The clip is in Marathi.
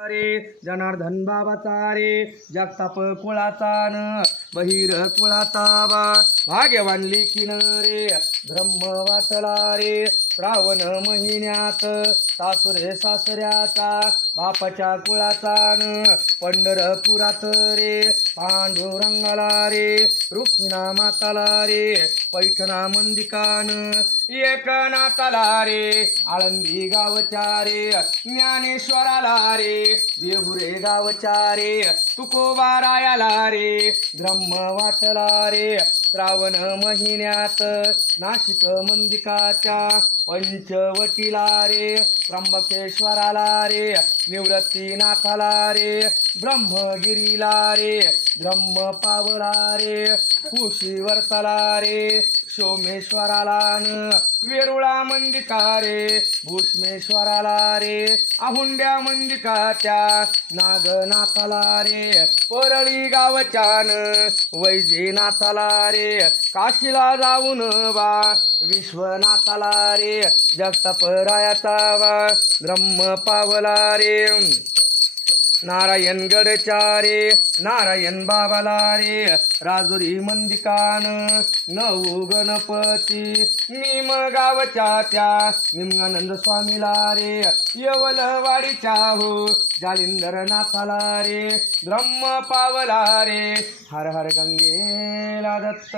रे जनार्दन बाबाचा रे जगताप कुळाचा न बहिर कुळाचा बा भाग्यवान लेखीन रे ब्रह्म वाटला रे श्रावण महिन्यात सासुरे सासऱ्याचा बापाच्या कुळाचा न पंढरपुरात रे पांडुरंगाला रे रुक्मिणा माताला रे पैठणा मंदिकान एकनाथाला रे आळंदी गावच्या रे ज्ञानेश्वराला रे देहुरे गावच्या रे तुकोबारायाला रे ब्रह्म वाटला रे श्रावण महिन्यात नाशिक मंदिकाच्या पंचवटीला रे त्र्यंबकेश्वराला रे निवृत्तीनाथाला रे ब्रह्मगिरीला रे ब्रह्म पावला रे कुशीवर्तला रे सोमेश्वराला न वेरुळा मंदिका रे भूष्मेश्वराला रे आहुंड्या मंदिकाच्या नागनाथाला रे परळी गावच्यान वैजनाथाला रे काशीला जाऊन बा. विश्वनाथाला रे जगतापरायाचा वा ब्रह्म पावला रे. नारायण गडचारे नारायण बाबाला रे राजुरी मंदिकान नऊ गणपती निम गावच्या त्या निमगानंद स्वामीला रे यवलवाडीच्या हो जालिंदर नाथाला रे ब्रह्म पावला रे हर हर गंगेला दत्त.